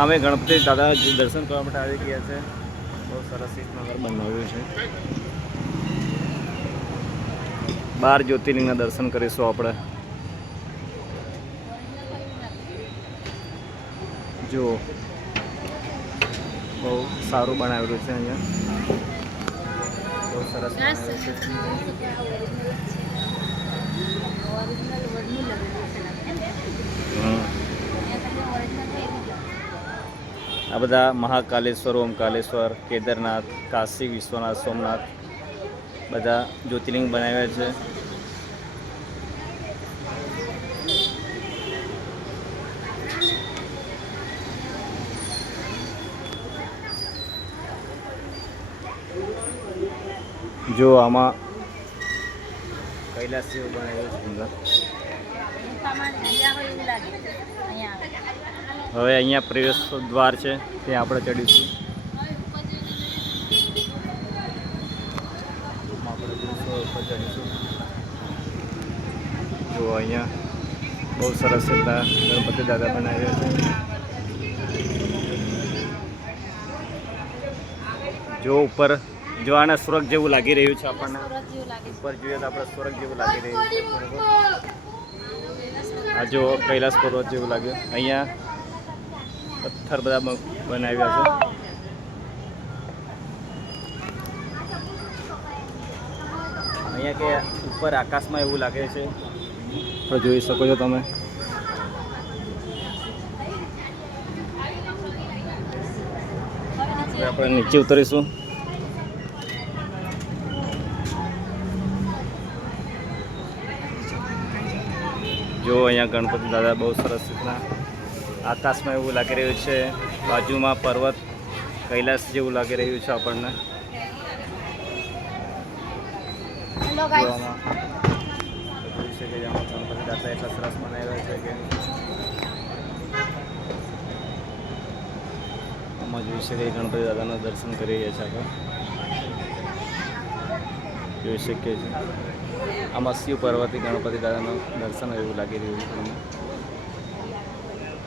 અમે ગણપતિ દાદા દર્શન કરવા માટે આવી ગયા છે. બહુ સરસ રીતના ઘર બનાવ્યું છે. 12 જ્યોતિર્લિંગના દર્શન કરીશું આપણે. જો બહુ સારું બનાવેલું છે અહીંયા. બહુ સરસ બનાવેલું છે. આ બધા મહાકાલેશ્વર, ઓમકાલેશ્વર, કેદારનાથ, કાશી વિશ્વનાથ, સોમનાથ બધા જ્યોતિર્લિંગ બનાવ્યા છે. જો આમાં કૈલાસ જેવું બનાવ્યું છે અંદર. હવે અહીંયા પ્રવેશ દ્વાર છે, ત્યાં આપણે ચડીશું. ઉપર ચડીશું. જો અહીંયા બહુ સરસ રીતના ગણપતિ દાદા બનાવ્યા છે. જો ઉપર જો આને સ્વર્ગ જેવું લાગી રહ્યું છે આપણને. ઉપર જોઈએ તો આપણે સ્વર્ગ જેવું લાગી રહ્યું છે. આ જો કૈલાસ પર્વત જેવું લાગ્યું. અહીંયા પથ્થર બધા બનાવ્યા છે. અહીંયા કે ઉપર આકાશમાં એવું લાગે છે, તો જોઈ શકો છો તમે. હવે આપણે નીચે ઉતરીશું. જો અહીંયા ગણપતિ દાદા બહુ સરસ રીતના આકાશમાં એવું લાગી રહ્યું છે. બાજુમાં પર્વત કૈલાસ જેવું લાગી રહ્યું છે આપણને. જોઈ શકે છે ગણપતિ દાદા એટલા સરસ બનાવ્યા છે કે આમાં જોઈ શકે ગણપતિ દાદાના દર્શન કરી રહ્યા છે આપણે. જોઈ શકીએ છીએ આમાં શિવ પાર્વતી ગણપતિ દાદાનું દર્શન એવું લાગી રહ્યું છે તમને.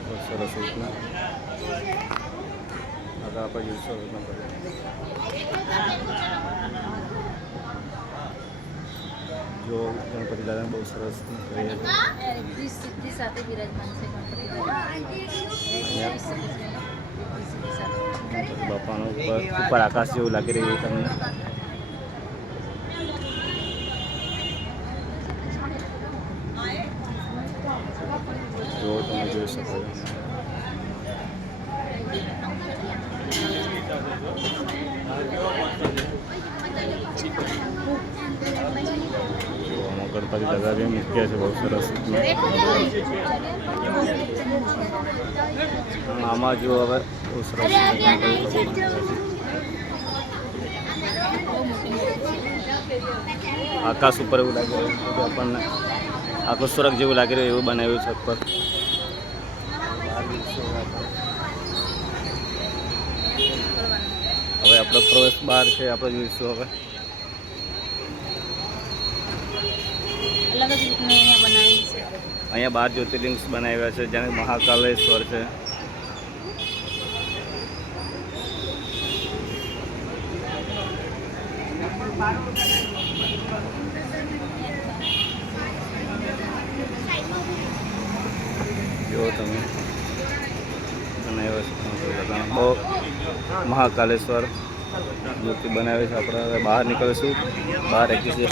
બહુ સરસ રીતના આગળ આપણે જોઈશું. જો ગણપતિ દાદા બહુ સરસ બાપાનો ઉપર આકાશ જેવું લાગી રહ્યું તમને. જો તમે જોઈ શકો છો. ગણપતિ દાદા બી મૂક્યા છે બહુ સરસ. આમાં જો હવે બહુ સરસ આકાશ ઉપર એવું લાગી રહ્યું આપણને. આખું સ્વર્ગ જેવું લાગી રહ્યું એવું બનાવ્યું છે ઉપર. હવે આપણો પ્રવેશ બહાર છે, આપણે જોઈશું. હવે અહીંયા 12 જ્યોતિર્લિંગ બનાવ્યા છે, જેને મહાકાલેશ્વર છે. જો તમે બનાવ્યા છે બહુ મહાકાલેશ્વર મૂર્તિ બનાવે છે. આપણે હવે બહાર નીકળીશું. બહાર જોઈ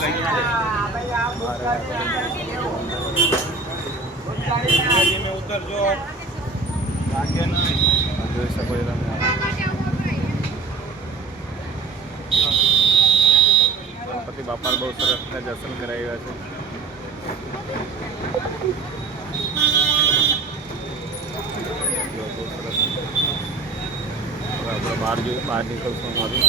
શકો છો તમે. ગણપતિ બાપા બહુ સરસ દર્શન કરાવ્યા છે. બહુ સરસ. બહાર નીકળશું અમારું.